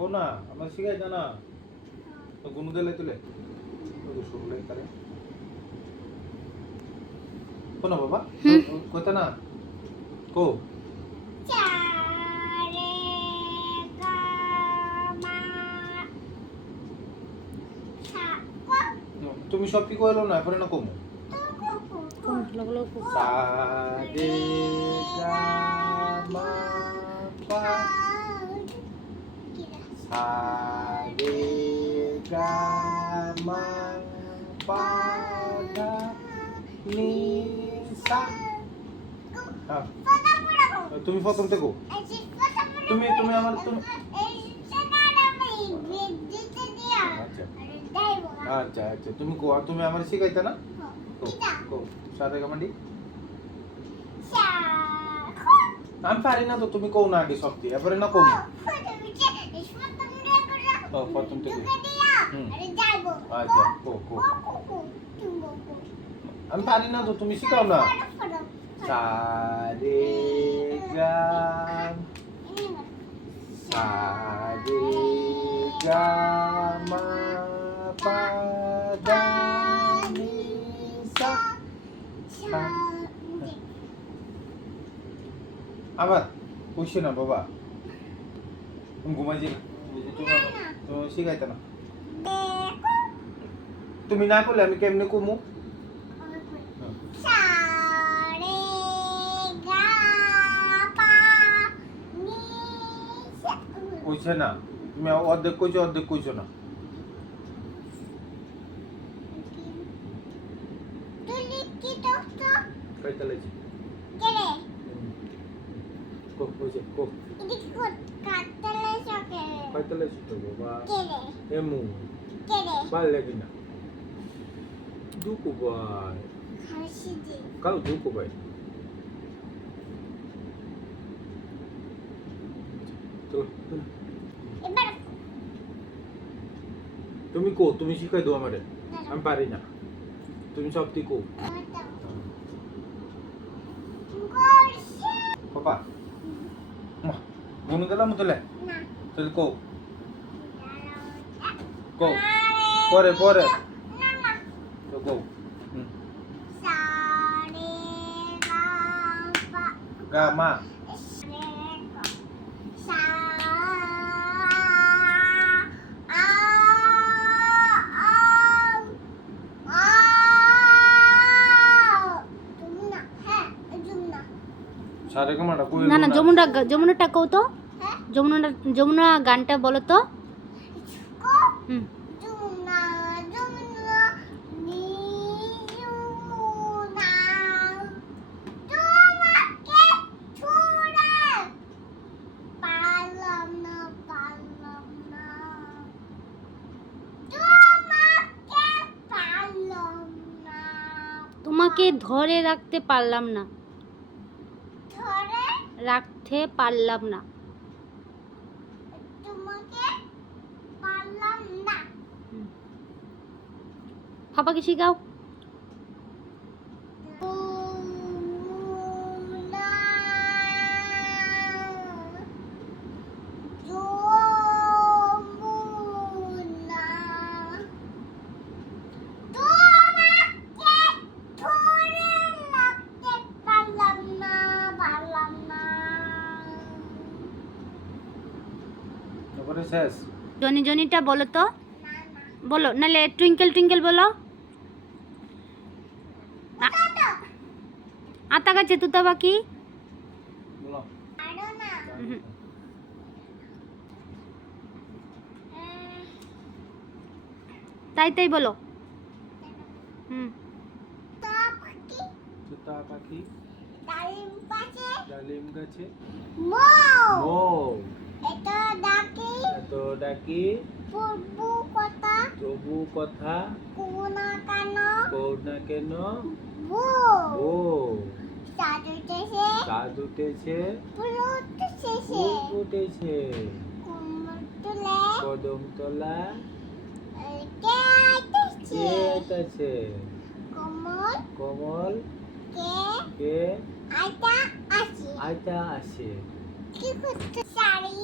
কো না আমার শিখাই জানা তো গুনু দিলে তুলে তো শুনলে করে কো না বাবা কইতা না কো তুমি সব কি কইলো না পরে না কমু সা রে গা মা পা সা রে গা মা পা ধা নি সা তুমি প্রথম থেকে তুমি তুমি আমার তুমি আচ্ছা আচ্ছা তুমি কো তুমি আমার শিখাইতা না কো সারে গামান্ডি আমি পারি না তো তুমি কও না আগে সব দিয়ে এবারে না কম প্রথম থেকে আচ্ছা কো কো আমি পারি না তো তুমি শিখাও না সারে গা সারে গা মা পা ধা নি সা আবার কইছে না বাবা তুমি ঘুমাই যাই তুমি শিখাইতে না তুমি না করলে আমি কেমনে কমু কইছে না তুমি অর্ধেক কইছো না কইতে লাগি কেরে কো কইছে কো এদিকে কাটতে লাইছো কেরে কইতে লাইছো তো বাবা কেরে এমু কেরে ভাল লাগি না দুকু ভাই খাসি দি কাউ দুকু ভাই তো এবার তুমি কো তুমি শিখাই দাও আমারে আমি পারি না তুমি সব ঠিক কো পাপা গুনু দিলাম তুলে না তুই কো কো পরে পরে না না তো কো সা রে গা মা সারে গামাটা কই না না যমুনাটা কও তো হ্যাঁ যমুনা গানটা বলো তো যমুনা যমুনা নি যমুনা তোমাকে ছুড়ে পারলাম না তোমাকে ধরে রাখতে পারলাম না তোমাকে পারলাম না পাপাকে শিখাও তারপরে শেষ জনিটা বলো তো বলো নালে টুইঙ্কেল বলো আতা গাছে তুতা বাকি বলো তাই বলো তুতা পাখি ডালিম গাছে মৌ এত ডাকি তবু কথা কও না কেন ও চাঁদ উঠেছে উঠেছে কদম তলা আছে কমল কে আইতা আসে কি করতে সারি